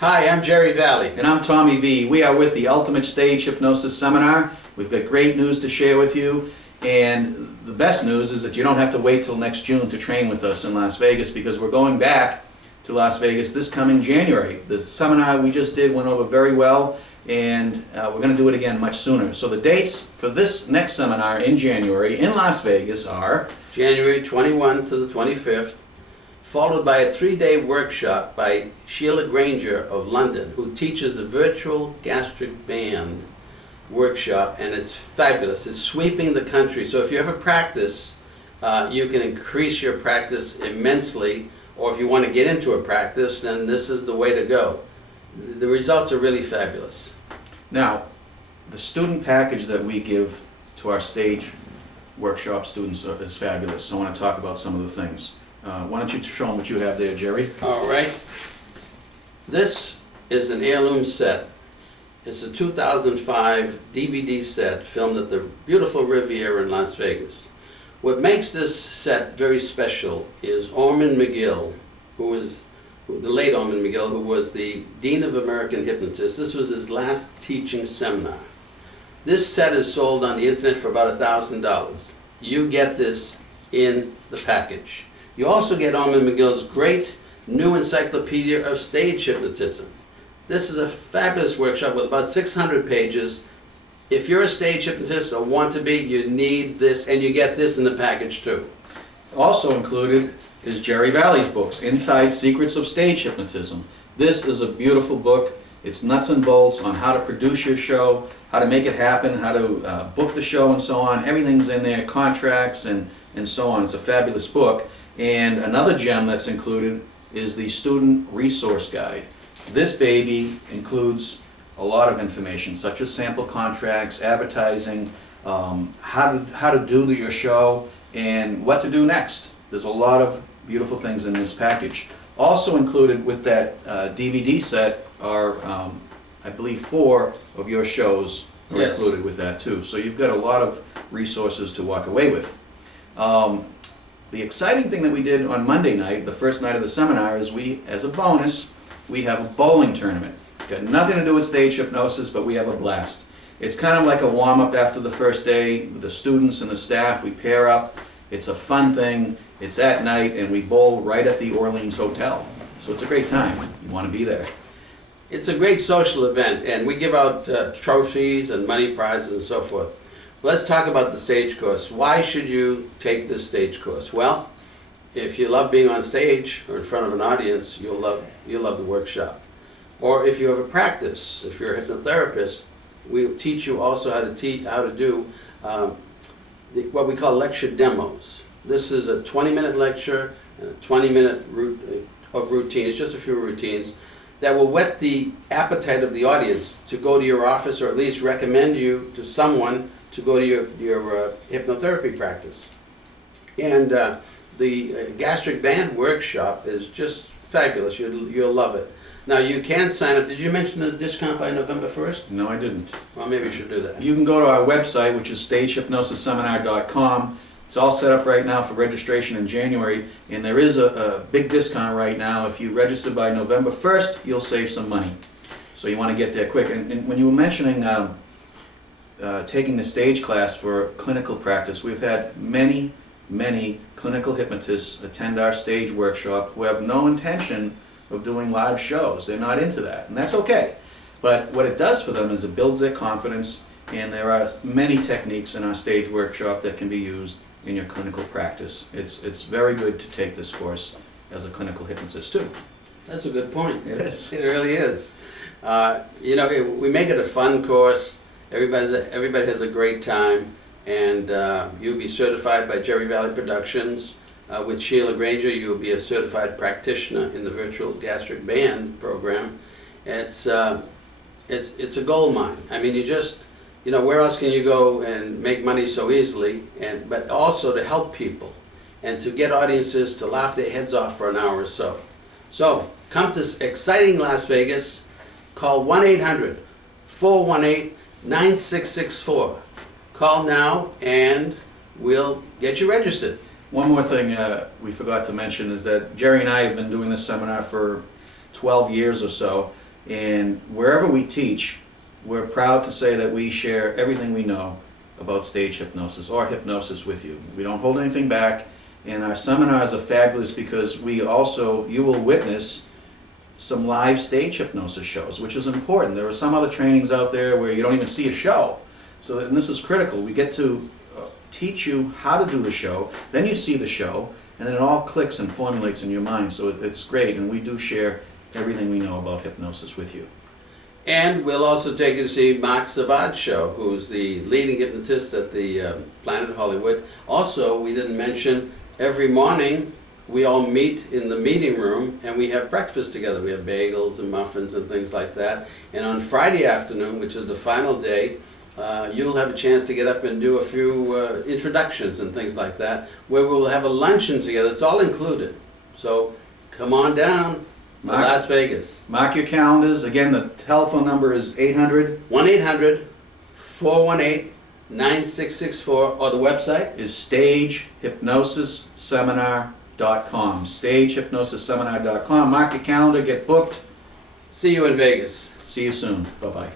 Hi, I'm Jerry Valley. And I'm Tommy V. We are with the Ultimate Stage Hypnosis Seminar. We've got great news to share with you. And the best news is that you don't have to wait till next June to train with us in Las Vegas, because we're going back to Las Vegas this coming January. The seminar we just did went over very well, and we're going to do it again much sooner. So the dates for this next seminar in January in Las Vegas are January 21 to the 25th, followed by a 3-day workshop by Sheila Granger of London, who teaches the virtual gastric band workshop, and it's fabulous. It's sweeping the country. So if you ever practice, you can increase your practice immensely, or if you want to get into a practice, then this is the way to go. The results are really fabulous. Now, the student package that we give to our stage workshop students is fabulous. So I want to talk about some of the things. Why don't you show them what you have there, Jerry? All right. This is an heirloom set. It's a 2005 DVD set filmed at the beautiful Riviera in Las Vegas. What makes this set very special is Ormond McGill, the late Ormond McGill, who was the Dean of American Hypnotists. This was his last teaching seminar. This set is sold on the internet for about $1,000. You get this in the package. You also get Ormond McGill's great new encyclopedia of stage hypnotism. This is a fabulous workshop with about 600 pages. If you're a stage hypnotist or want to be, you need this, and you get this in the package too. Also included is Jerry Valley's books, Inside Secrets of Stage Hypnotism. This is a beautiful book. It's nuts and bolts on how to produce your show, how to make it happen, how to book the show and so on. Everything's in there, contracts and so on. It's a fabulous book. And another gem that's included is the Student Resource Guide. This baby includes a lot of information, such as sample contracts, advertising, how to do your show, and what to do next. There's a lot of beautiful things in this package. Also included with that DVD set are, I believe, 4 of your shows are Yes. included with that too. So you've got a lot of resources to walk away with. The exciting thing that we did on Monday night, the first night of the seminar, is as a bonus, we have a bowling tournament. It's got nothing to do with stage hypnosis, but we have a blast. It's kind of like a warm-up after the first day. The students and the staff, we pair up. It's a fun thing. It's at night, and we bowl right at the Orleans Hotel. So it's a great time. You want to be there. It's a great social event, and we give out trophies and money prizes and so forth. Let's talk about the stage course. Why should you take this stage course? Well, if you love being on stage or in front of an audience, you'll love the workshop. Or if you have a practice, if you're a hypnotherapist, we'll teach you also how to do what we call lecture demos. This is a 20-minute lecture and a 20-minute of routines, just a few routines, that will whet the appetite of the audience to go to your office, or at least recommend you to someone to go to your hypnotherapy practice. And the gastric band workshop is just fabulous. You'll love it. Now you can sign up. Did you mention the discount by November 1st? No, I didn't. Well, maybe you should do that. You can go to our website, which is stagehypnosisseminar.com. It's all set up right now for registration in January, and there is a big discount right now. If you register by November 1st, you'll save some money. So you want to get there quick. And when you were mentioning taking the stage class for clinical practice, we've had many clinical hypnotists attend our stage workshop who have no intention of doing live shows. They're not into that, and that's okay. But what it does for them is it builds their confidence, and there are many techniques in our stage workshop that can be used in your clinical practice. It's very good to take this course as a clinical hypnotist too. That's a good point. It is. It really is. We make it a fun course. Everybody has a great time, and you'll be certified by Jerry Valley Productions. With Sheila Granger, you'll be a certified practitioner in the virtual gastric band program. It's a gold mine. I mean, where else can you go and make money so easily? But also to help people and to get audiences to laugh their heads off for an hour or so. So come to exciting Las Vegas. Call 1-800-418-9664. Call now and we'll get you registered. One more thing we forgot to mention is that Jerry and I have been doing this seminar for 12 years or so. And wherever we teach, we're proud to say that we share everything we know about stage hypnosis or hypnosis with you. We don't hold anything back, and our seminars are fabulous because you will witness some live stage hypnosis shows, which is important. There are some other trainings out there where you don't even see a show. So, and this is critical. We get to teach you how to do the show, then you see the show, and then it all clicks and formulates in your mind. So it's great, and we do share everything we know about hypnosis with you. And we'll also take you to see Mark Savard's show, who's the leading hypnotist at the Planet Hollywood. Also, we didn't mention, every morning we all meet in the meeting room and we have breakfast together. We have bagels and muffins and things like that. And on Friday afternoon, which is the final day, you'll have a chance to get up and do a few introductions and things like that, where we'll have a luncheon together. It's all included. So come on down to Las Vegas. Mark your calendars. Again, the telephone number is 800 1-800-418-9664, or the website is stagehypnosisseminar.com. Stagehypnosisseminar.com. Mark your calendar, get booked. See you in Vegas. See you soon. Bye-bye.